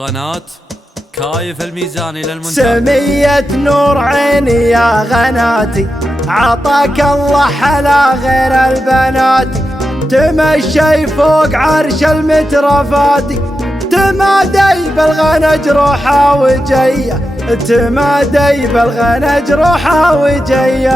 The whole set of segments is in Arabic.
قناة كايف الميزاني للمنتج. سمية نور عيني يا غناتي، عطاك الله حلا غير البنات. تمشي فوق عرش المترفاتي، تمادي بالغنى جروحها وجيه، تمادي بالغنى جروحها وجيه.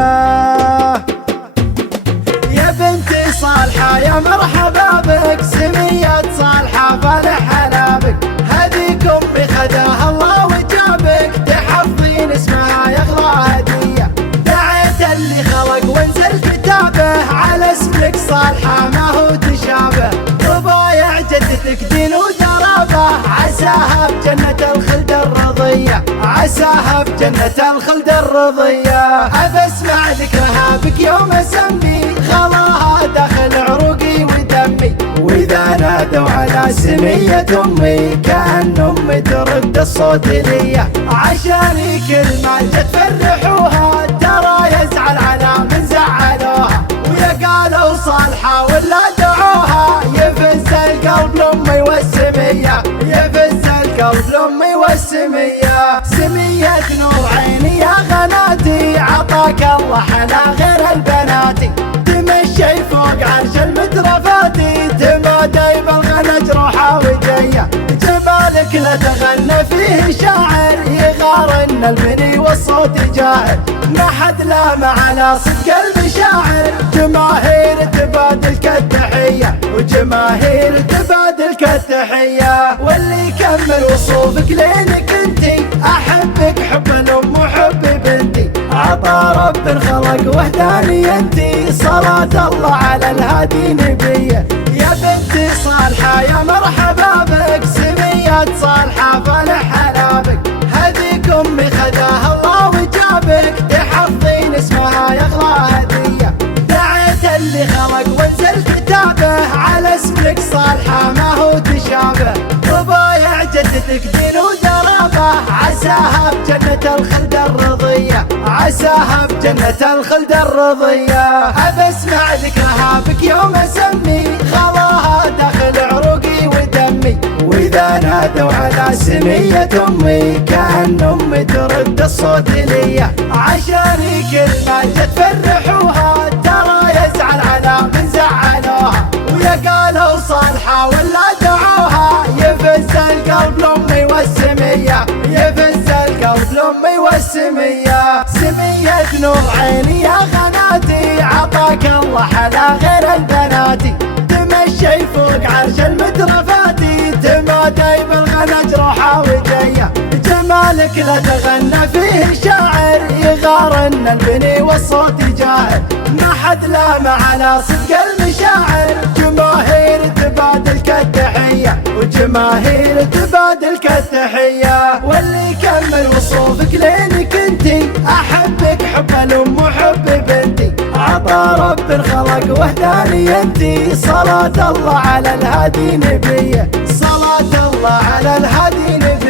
يا بنتي صالحة يا مرحبا بك، سمية صالحة فالح هلا بك. هذيك أمي خداها الله وجابك، تحفظين اسمها يغلى هدية. دعيت اللي خلق وانزل كتابه، على اسمك صالحة ما هو تشابه. ربايع جدتك دين ودرابة، عساها بجنة الخلد الرضية، عساها بجنة الخلد الرضية. أبى اسمع ذكرها بك يوم اسمي، خلاها داخل عروقي ودمي. واذا نادوا على سمية امي، كأن امي ترد الصوت لي. عشاني كل ما جت فرحوها، ترى يزعل على من زعلوها. ويا قالوا صالحة ولا دعوها، يفز القلب لامي والسمية، يفز القلب لامي والسمية. سمية نور عيني يا غناتي، عطاك الله حلا غير البناتي. تمشي فوق عرش المترفاتي، تمادي بالغنى جروحها وجيه. جمالك لا تغنى فيه شاعر، يغارن المني والصوت جاهر. ما حد لام على صدق المشاعر، جماهير تبادلك التحية، وجماهير تبادلك التحية. واللي يكمل وصوفك لينك انتي، احبك حب الام وحب بنتي. عطا رب خلق وحداني انتي، صلاة الله على الهادي نبيه. يا بنتي صالحة يا مرحبا بك، سمية صالحة فالح هلا بك. هذيك امي خداها الله وجابك، تحفظين اسمها يغلى هدية. دعيت اللي خلق وانزل كتابه، على اسمك صالحة ما هو تشابه. ربايع جدتك دين ودرابة، عساها بجنة الخلد الرضية، عساها بجنة الخلد الرضية. أبى اسمع ذكرها بك يوم اسمي، خلاها داخل عروقي ودمي. واذا نادوا على سمية امي، كأن امي ترد الصوت لي. عشاني كل ما جت فرحوها، ترى يزعل على من زعلوها. ويا قالوا صالحة ولا دعوها، يفز القلب لامي والسمية، يفز القلب لامي والسمية. سمية نور عيني يا غناتي، عطاك الله حلا غير البناتي. تمشي فوق عرش المترفاتي، تمادي بالغنى جروحها وجيه. جمالك لا تغنى فيه شاعر، يغارن المني والصوت جاهر. ما حد لام على صدق المشاعر، جماهير تبادلك التحية، وجماهير تبادلك التحية. واللي يكمل وصوفك لينك انتي، احبك حب الام وحب بنتي. عطا رب خلق وحداني انتي، صلاة الله على الهادي نبيه، صلاة الله على الهادي نبيه.